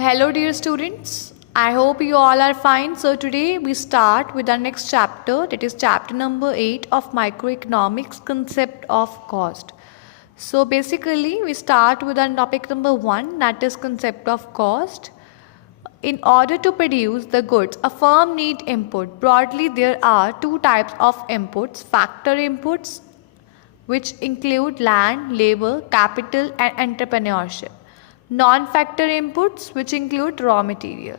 Hello dear students, I hope you all are fine. So today we start with our next chapter, that is chapter number 8 of microeconomics, concept of cost. So basically we start with our topic number 1, that is concept of cost. In order to produce the goods, a firm need input. Broadly there are two types of inputs, factor inputs which include land, labor, capital and entrepreneurship. Non-factor inputs which include raw material.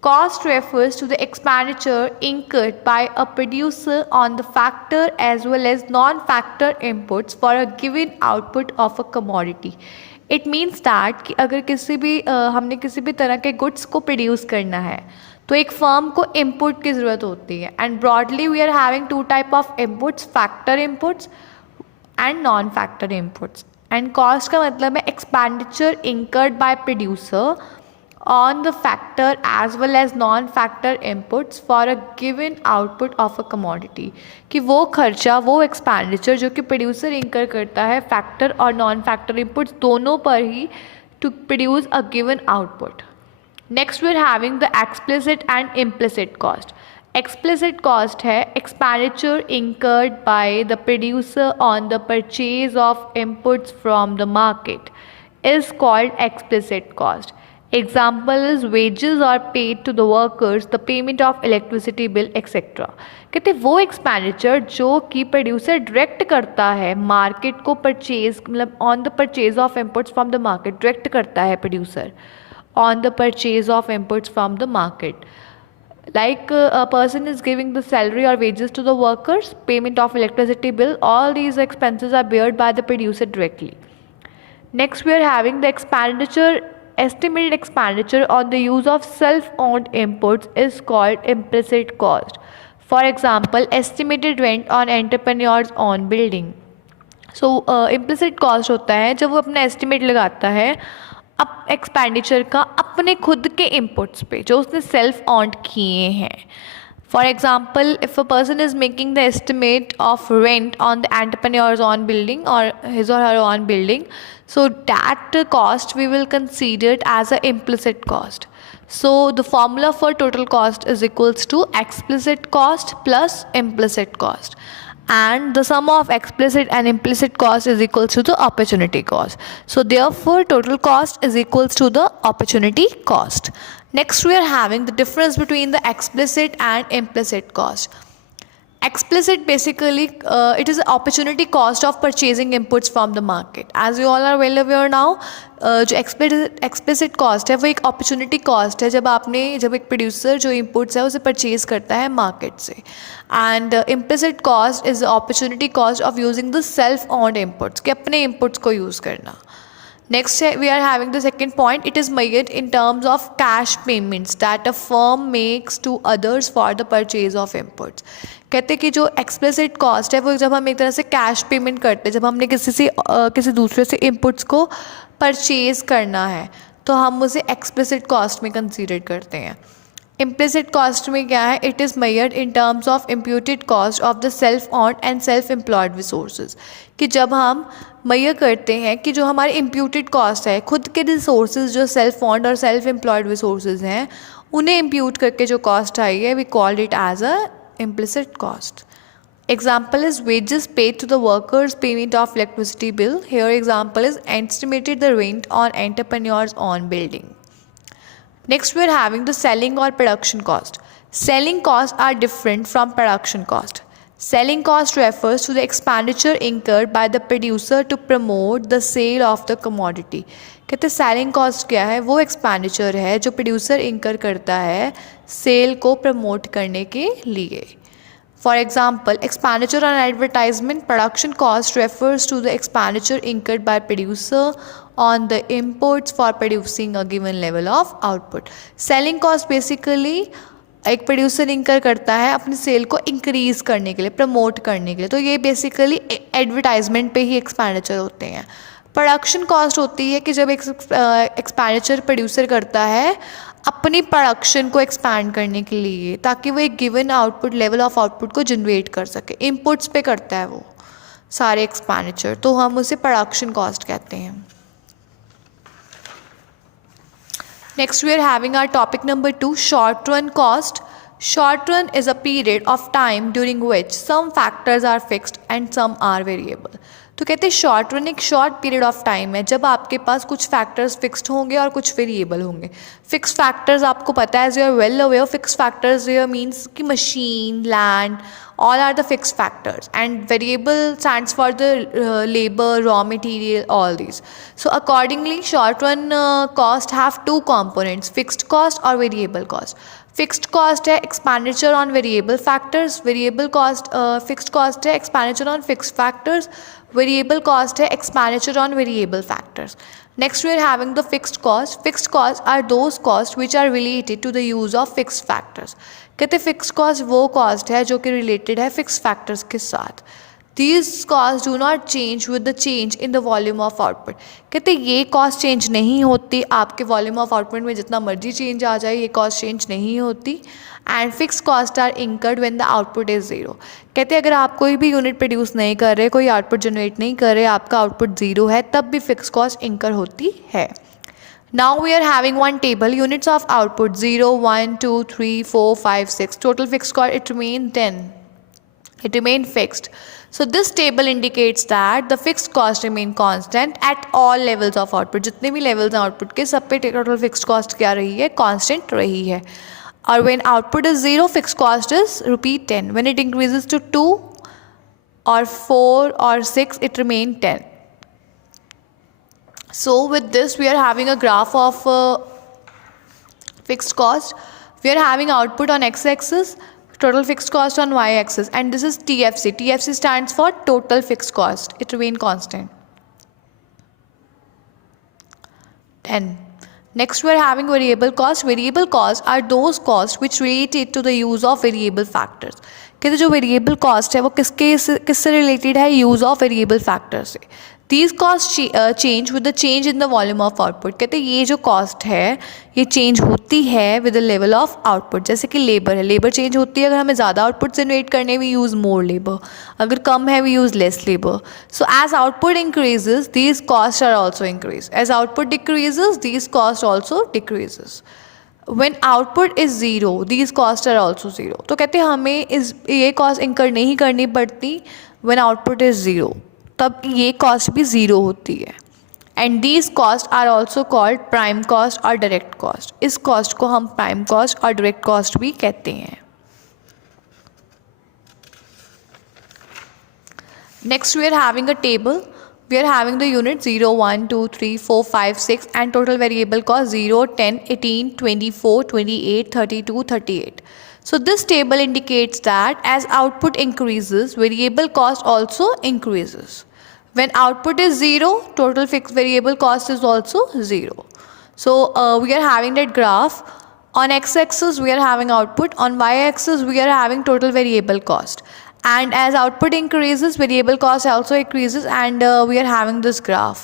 Cost refers to the expenditure incurred by a producer on the factor as well as non-factor inputs for a given output of a commodity. It means that कि अगर हमने किसी भी तरह के goods को produce करना है तो एक फर्म को इनपुट की ज़रूरत होती है. And broadly we are having two type of inputs, factor inputs and non factor inputs. And cost का मतलब है expenditure incurred by producer on the factor as well as non factor inputs for a given output of a commodity. कि वो खर्चा, वो expenditure जो कि producer इंकर करता है फैक्टर और नॉन फैक्टर इनपुट्स दोनों पर ही to produce a given output. Next we are having the explicit and implicit cost. Explicit cost है expenditure incurred by the producer on the purchase of inputs from the market is called explicit cost. Example is wages are paid to the workers, the payment of electricity bill etc. कहते वो expenditure जो कि producer direct करता है market को purchase, मतलब on the purchase of inputs from the market, direct करता है producer on the purchase of inputs from the market. Like a person is giving the salary or wages to the workers, payment of electricity bill, all these expenses are borne by the producer directly. Next we are having the estimated expenditure on the use of self-owned inputs is called implicit cost. For example, estimated rent on entrepreneur's own building. So implicit cost होता है जब वो अपना estimate लगाता है अब expenditure का अपने खुद के इनपुट्स पे जो उसने सेल्फ ऑन्ड किए हैं. For example, if a person is making the estimate of rent on the entrepreneurs on building और हिज और her on building, so that cost we will consider it as a implicit cost. So the formula for total cost is equals to explicit cost plus implicit cost, and the sum of explicit and implicit cost is equals to the opportunity cost. So therefore total cost is equals to the opportunity cost. Next we are having the difference between the explicit and implicit cost. Explicit basically it is the opportunity cost of purchasing inputs from the market. As you all are well aware now, जो explicit cost है वो एक opportunity cost है जब एक producer जो inputs है उसे purchase करता है market से. And implicit cost is the opportunity cost of using the self-owned inputs, कि अपने inputs को use करना. Next we are having the second point. It is measured in terms of cash payments that a firm makes to others for the purchase of inputs. कहते कि जो explicit cost है वो जब हम एक तरह से कैश पेमेंट करते हैं, जब हमने किसी दूसरे से inputs को परचेज करना है तो हम उसे explicit cost में कंसीडर करते हैं. Implicit cost में क्या है? It is measured in terms of imputed cost of the self-owned and self-employed resources. कि जब हम मेजर करते हैं कि जो हमारे imputed cost है, खुद के resources जो self-owned और self-employed resources हैं उन्हें impute करके जो cost आई है we called it as a implicit cost. Example is wages paid to the workers, payment of electricity bill. Here example is estimated the rent on entrepreneur's own building. Next we are having the selling or production cost. Selling costs are different from production cost. Selling cost refers to the expenditure incurred by the producer to promote the sale of the commodity. कहते selling cost क्या है? वो expenditure है जो producer इंकर करता है cell को प्रमोट करने के लिए. For example, expenditure on advertisement. Production cost refers to the expenditure incurred by producer on the inputs for producing a given level of output. Selling cost basically एक प्रोड्यूसर इंकर करता है अपनी सेल को इंक्रीज़ करने के लिए, प्रमोट करने के लिए, तो ये बेसिकली एडवर्टाइजमेंट पे ही एक्सपेंडिचर होते हैं. प्रोडक्शन कॉस्ट होती है कि जब एक एक्सपेंडिचर प्रोड्यूसर करता है अपनी प्रोडक्शन को एक्सपैंड करने के लिए ताकि वो एक given output, level of output को जनरेट कर सके. इनपुट्स पे करता है वो सारे एक्सपेंडिचर, तो हम उसे प्रोडक्शन कॉस्ट कहते हैं. Next, we are having our topic number 2, short run cost. Short run is a period of time during which some factors are fixed and some are variable. तो कहते हैं शॉर्ट रन एक short period of time है जब आपके पास कुछ factors fixed होंगे और कुछ वेरिएबल होंगे. फिक्स फैक्टर्स आपको पता है, as you are well aware, fix factors ये मीन्स कि machine, land, all are the fixed factors, and variable stands for the labor, raw material, all these. So accordingly, short run cost have two components, fixed cost or variable cost. Fixed cost है expenditure on variable factors, variable cost fixed cost है expenditure on fixed factors, variable cost है expenditure on variable factors. Next, we are having the fixed cost. Fixed costs are those costs which are related to the use of fixed factors. कहते fix cost वो cost है जो कि related है fix factors के साथ. These cost do not change with the change in the volume of output. कहते ये कॉस्ट चेंज नहीं होती, आपके वॉल्यूम ऑफ आउटपुट में जितना मर्जी चेंज आ जाए ये कॉस्ट चेंज नहीं होती. And fix cost are incurred when the output is zero. कहते अगर आप कोई भी यूनिट प्रोड्यूस नहीं कर रहे, कोई आउटपुट जनरेट नहीं कर रहे, आपका आउटपुट ज़ीरो है, तब भी फिक्स कॉस्ट इंकर होती है. Now we are having one table, units of output 0, 1, 2, 3, 4, 5, 6. Total fixed cost, it remained 10. It remained fixed. So this table indicates that the fixed cost remain constant at all levels of output. जितने भी levels हैं output के, सब पे total fixed cost क्या रही है? Constant रही है. और when output is 0, fixed cost is ₹10. When it increases to 2 or 4 or 6, it remain 10. So with this we are having a graph of fixed cost. We are having output on x-axis, total fixed cost on y-axis, and this is TFC. TFC stands for total fixed cost. It remain constant. Then next we are having variable cost. Variable costs are those costs which related to the use of variable factors. कहते जो variable cost है वो किससे related है? Use of variable factor से. These costs change with the change in the volume of output. कहते हैं ये जो कॉस्ट है ये चेंज होती है with the level of output. जैसे कि लेबर है, लेबर चेंज होती है, अगर हमें ज़्यादा आउटपुट जनरेट करने वी यूज़ मोर लेबर, अगर कम है we use less labour. So as output increases these cost are also increase, as output decreases these cost also decreases. When output is zero, these costs are also zero. तो कहते हैं हमें ये cost incur नहीं करनी पड़ती when output is zero, तब ये कॉस्ट भी ज़ीरो होती है. And these cost are also called prime cost और डायरेक्ट कॉस्ट. इस कॉस्ट को हम प्राइम कॉस्ट और डायरेक्ट कॉस्ट भी कहते हैं. Next we are having a table. We are having the unit 0, 1, 2, 3, 4, 5, 6 and total variable cost 0, 10, 18, 24, 28, 32, 38. So this table indicates that as output increases, variable cost also increases. When output is 0, total fixed variable cost is also 0. So we are having that graph. On x-axis we are having output, on y-axis we are having total variable cost. And as output increases, variable cost also increases, and we are having this graph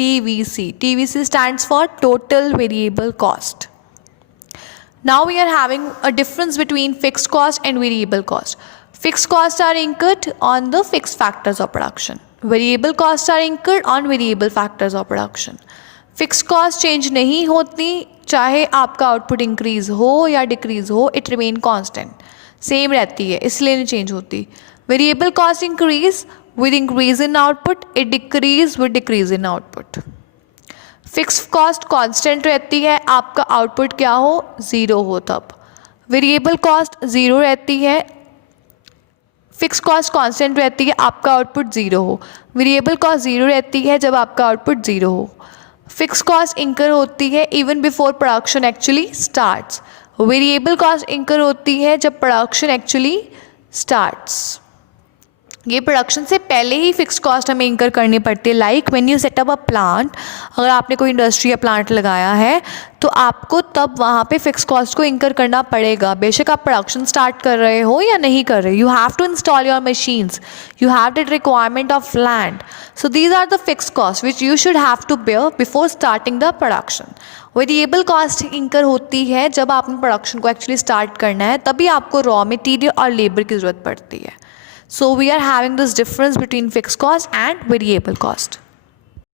TVC. TVC stands for total variable cost. Now we are having a difference between fixed cost and variable cost. Fixed costs are incurred on the fixed factors of production. Variable costs are incurred on variable factors of production. Fixed cost change नहीं होती, चाहे आपका output increase हो या decrease हो, it remain constant. Same रहती है, इसलिए नहीं चेंज होती. Variable cost increase with increase in output, it decrease with decrease in output. Fix cost constant रहती है, आपका आउटपुट क्या हो? ज़ीरो हो तब. वेरिएबल कॉस्ट ज़ीरो रहती है, फिक्स कॉस्ट कांस्टेंट रहती है, आपका आउटपुट ज़ीरो हो. वेरिएबल कॉस्ट ज़ीरो रहती है जब आपका आउटपुट ज़ीरो हो. फिक्स कॉस्ट इंकर होती है even before production actually starts. Variable cost incur होती है जब प्रोडक्शन एक्चुअली स्टार्ट्स. ये प्रोडक्शन से पहले ही फिक्स कॉस्ट हमें इंकर करनी पड़ती है. Like when you set up a plant, अगर आपने कोई इंडस्ट्री या प्लांट लगाया है तो आपको तब वहाँ पे फिक्स कॉस्ट को इंकर करना पड़ेगा, बेशक आप प्रोडक्शन स्टार्ट कर रहे हो या नहीं कर रहे. You have to install your machines, you have that requirement of land. So these are the fix cost which you should have to bear before starting the production. Variable cost incur होती है जब आपने production को actually start करना है, तभी आपको raw material और लेबर की ज़रूरत पड़ती है. So we are having this difference between fixed cost and variable cost.